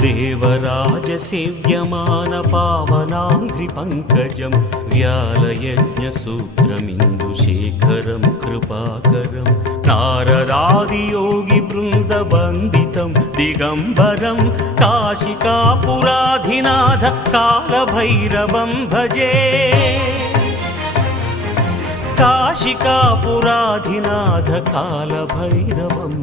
देवराजसेव्यमान पावनाङ्घ्रिपङ्कजं व्यालयज्ञसूत्रमिन्दुशेखरं कृपाकरं नारदादियोगिवृन्दवन्दितं दिगम्बरं काशिकापुराधिनाथ कालभैरवं भजे काशिकापुराधिनाथ कालभैरवं